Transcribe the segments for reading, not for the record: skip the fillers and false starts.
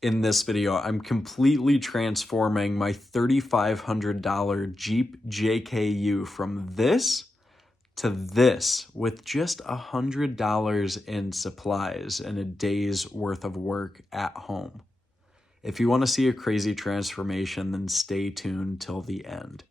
In this video, I'm completely transforming my $3,500 Jeep JKU from this to this with just $100 in supplies and a day's worth of work at home. If you want to see a crazy transformation, then stay tuned till the end.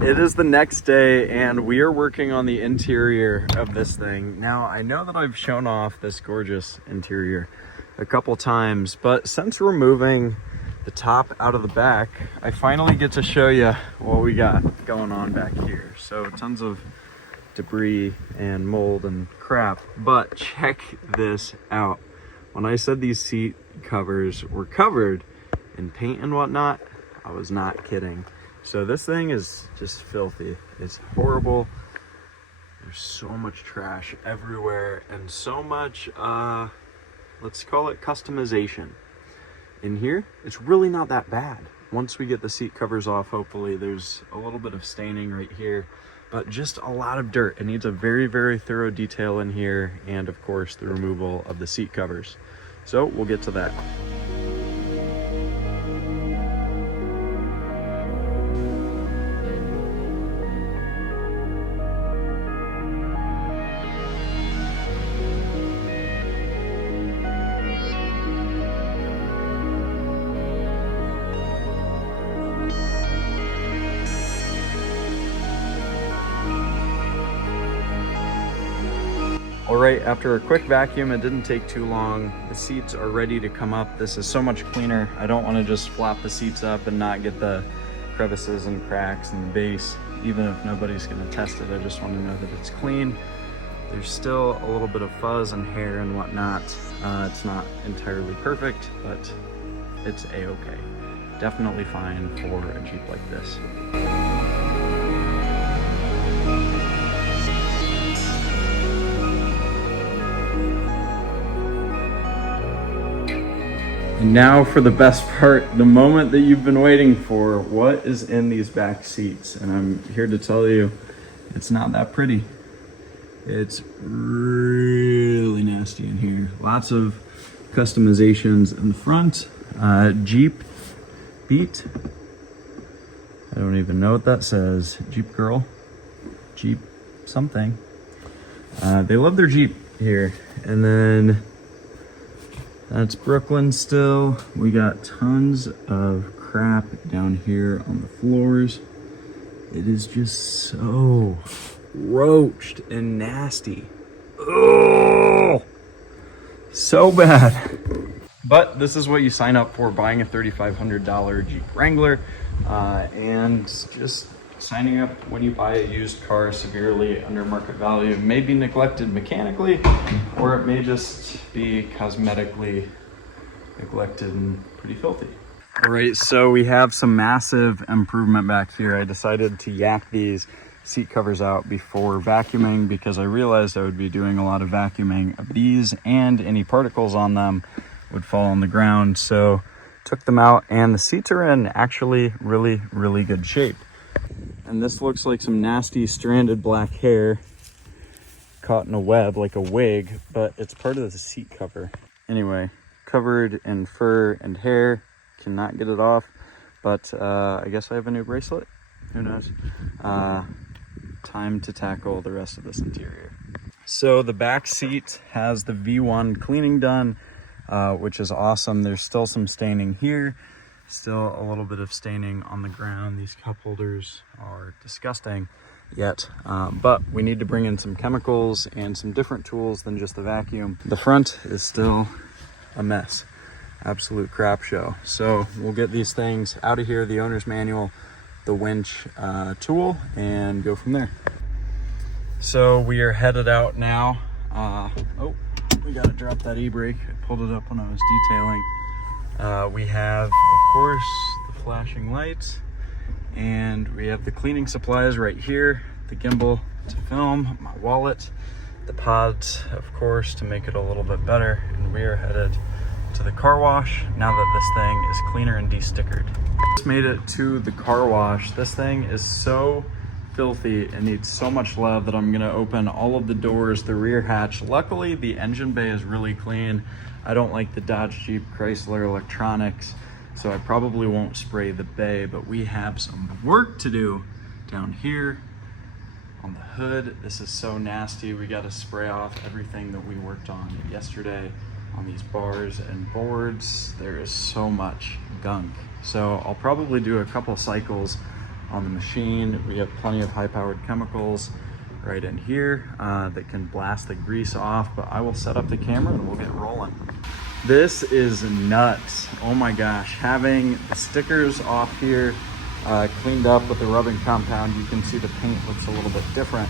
It is the next day and we are working on the interior of this thing. Now, I know that I've shown off this gorgeous interior a couple times, but since removing the top out of the back, I finally get to show you what we got going on back here. So tons of debris and mold and crap, but check this out. When I said these seat covers were covered in paint and whatnot, I was not kidding. So this thing is just filthy. It's horrible. There's so much trash everywhere and so much, let's call it customization. In here, it's really not that bad. Once we get the seat covers off, hopefully there's a little bit of staining right here, but just a lot of dirt. It needs a very, very thorough detail in here and of course the removal of the seat covers. So we'll get to that. All right, after a quick vacuum, it didn't take too long. The seats are ready to come up. This is so much cleaner. I don't want to just flop the seats up and not get the crevices and cracks in the base. Even if nobody's going to test it, I just want to know that it's clean. There's still a little bit of fuzz and hair and whatnot. It's not entirely perfect, but it's a-okay. Definitely fine for a Jeep like this. And now for the best part, the moment that you've been waiting for. What is in these back seats? And I'm here to tell you, it's not that pretty. It's really nasty in here. Lots of customizations in the front. Jeep Beat. I don't even know what that says. Jeep Girl. Jeep something. They love their Jeep here. And then that's Brooklyn still. We got tons of crap down here on the floors. It is just so roached and nasty. Oh, so bad. But this is what you sign up for buying a $3,500 Jeep Wrangler, and just signing up when you buy a used car severely under market value may be neglected mechanically, or it may just be cosmetically neglected and pretty filthy. All right, so we have some massive improvement back here. I decided to yak these seat covers out before vacuuming because I realized I would be doing a lot of vacuuming of these and any particles on them would fall on the ground. So took them out and the seats are in actually really, really good shape. And this looks like some nasty stranded black hair caught in a web like a wig, but it's part of the seat cover. Anyway, covered in fur and hair, cannot get it off, but I guess I have a new bracelet, who knows. Time to tackle the rest of this interior. So the back seat has the V1 cleaning done, which is awesome. There's still some staining here. Still a little bit of staining on the ground. These cup holders are disgusting yet, but we need to bring in some chemicals and some different tools than just the vacuum. The front is still a mess, absolute crap show. So we'll get these things out of here, the owner's manual, the winch tool, and go from there. So we are headed out now. Oh, we gotta drop that e-brake. I pulled it up when I was detailing. We have, of course, the flashing lights, and we have the cleaning supplies right here, the gimbal to film, my wallet, the pods, of course, to make it a little bit better, and we are headed to the car wash now that this thing is cleaner and de-stickered. Just made it to the car wash. This thing is so filthy. It needs so much love that I'm gonna open all of the doors, the rear hatch. Luckily, the engine bay is really clean. I don't like the Dodge Jeep Chrysler electronics, so I probably won't spray the bay, but we have some work to do down here on the hood. This is so nasty. We got to spray off everything that we worked on yesterday on these bars and boards. There is so much gunk. So I'll probably do a couple cycles on the machine. We have plenty of high-powered chemicals right in here that can blast the grease off, but I will set up the camera and we'll get rolling. This is nuts. Oh my gosh. Having the stickers off here cleaned up with the rubbing compound, you can see the paint looks a little bit different.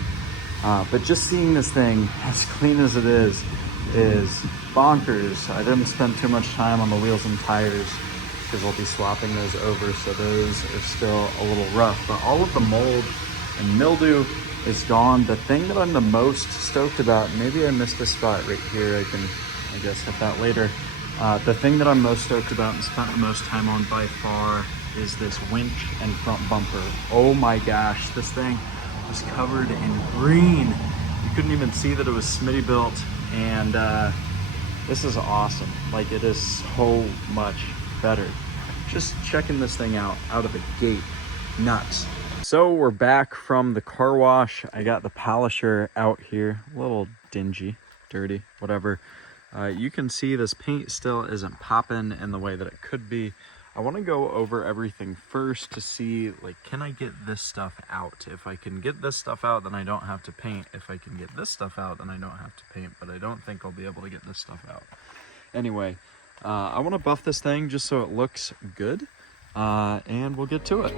But just seeing this thing as clean as it is bonkers. I didn't spend too much time on the wheels and tires because I'll be swapping those over, so those are still a little rough. But all of the mold and mildew is gone. The thing that I'm the most stoked about, maybe I missed a spot right here, I can, I guess, hit that later. The thing that I'm most stoked about and spent the most time on by far is this winch and front bumper. Oh my gosh, this thing was covered in green. You couldn't even see that it was Smitty built, and this is awesome. Like, it is so much better. Just checking this thing out of the gate, nuts. So we're back from the car wash. I got the polisher out here, a little dingy, dirty, whatever. You can see this paint still isn't popping in the way that it could be. I want to go over everything first to see, like, can I get this stuff out? If I can get this stuff out, then I don't have to paint. If I can get this stuff out, then I don't have to paint, but I don't think I'll be able to get this stuff out. Anyway, I want to buff this thing just so it looks good, and we'll get to it.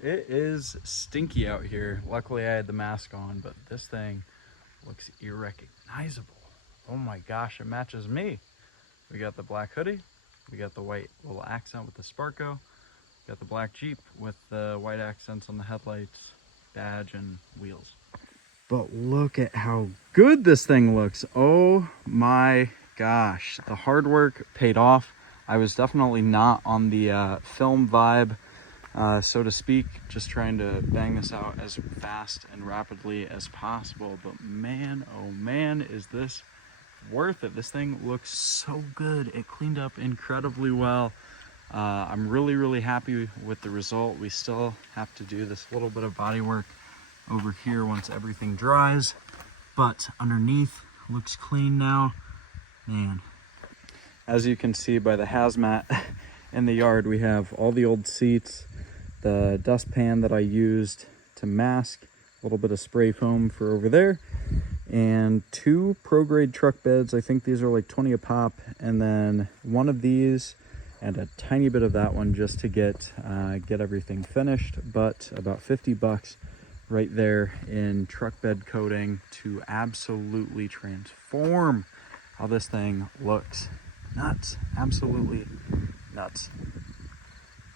It is stinky out here. Luckily I had the mask on, but this thing looks irrecognizable. Oh my gosh, it matches me. We got the black hoodie, we got the white little accent with the Sparko, got the black Jeep with the white accents on the headlights, badge, and wheels. But look at how good this thing looks. Oh my gosh, the hard work paid off. I was definitely not on the film vibe, so to speak, just trying to bang this out as fast and rapidly as possible. But man, oh man, is this worth it. This thing looks so good. It cleaned up incredibly well. I'm really happy with the result. We still have to do this little bit of body work over here once everything dries, but underneath looks clean now. Man, as you can see by the hazmat in the yard, we have all the old seats, the dustpan that I used to mask, a little bit of spray foam for over there, and 2 pro-grade truck beds. I think these are like 20 a pop, and then one of these and a tiny bit of that one just to get everything finished, but about 50 bucks right there in truck bed coating to absolutely transform how this thing looks. Nuts, absolutely nuts.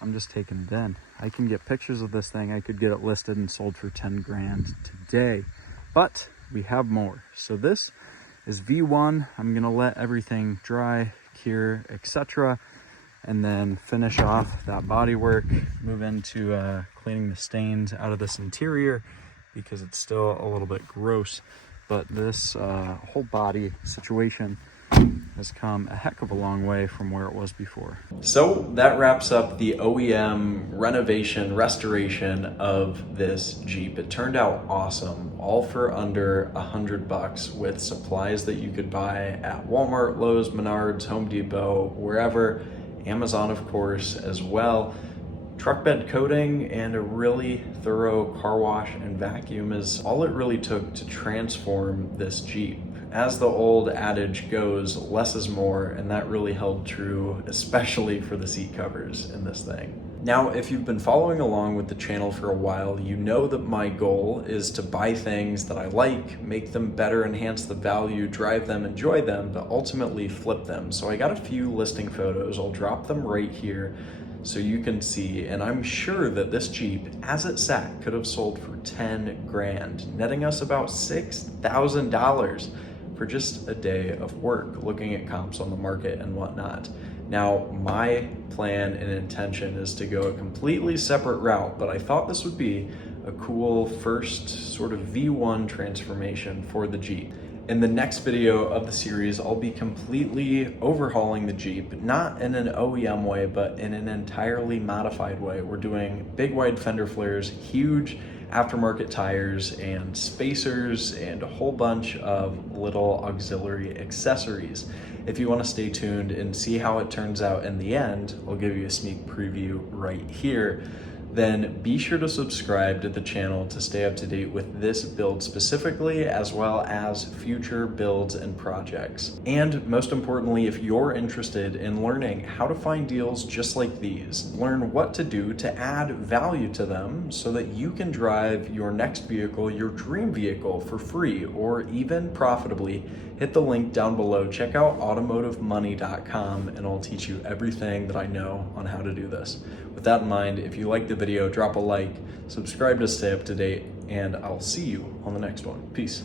I'm just taking it in. I can get pictures of this thing. I could get it listed and sold for 10 grand today, but we have more. So this is V1. I'm gonna let everything dry, cure, etc., and then finish off that body work, move into cleaning the stains out of this interior because it's still a little bit gross. But this whole body situation has come a heck of a long way from where it was before. So that wraps up the OEM renovation, restoration of this Jeep. It turned out awesome, all for under $100 with supplies that you could buy at Walmart, Lowe's, Menards, Home Depot, wherever, Amazon of course as well. Truck bed coating and a really thorough car wash and vacuum is all it really took to transform this Jeep. As the old adage goes, less is more, and that really held true, especially for the seat covers in this thing. Now, if you've been following along with the channel for a while, you know that my goal is to buy things that I like, make them better, enhance the value, drive them, enjoy them, but ultimately flip them. So I got a few listing photos. I'll drop them right here so you can see, and I'm sure that this Jeep, as it sat, could have sold for 10 grand, netting us about $6,000 for just a day of work, looking at comps on the market and whatnot. Now, my plan and intention is to go a completely separate route, but I thought this would be a cool first sort of V1 transformation for the Jeep. In the next video of the series, I'll be completely overhauling the Jeep, not in an OEM way, but in an entirely modified way. We're doing big wide fender flares, huge aftermarket tires and spacers, and a whole bunch of little auxiliary accessories. If you want to stay tuned and see how it turns out in the end, I'll give you a sneak preview right here. Then be sure to subscribe to the channel to stay up to date with this build specifically, as well as future builds and projects. And most importantly, if you're interested in learning how to find deals just like these, learn what to do to add value to them so that you can drive your next vehicle, your dream vehicle, for free or even profitably, hit the link down below. Check out automotivemoney.com and I'll teach you everything that I know on how to do this. With that in mind, if you liked the video, drop a like, subscribe to stay up to date, and I'll see you on the next one. Peace.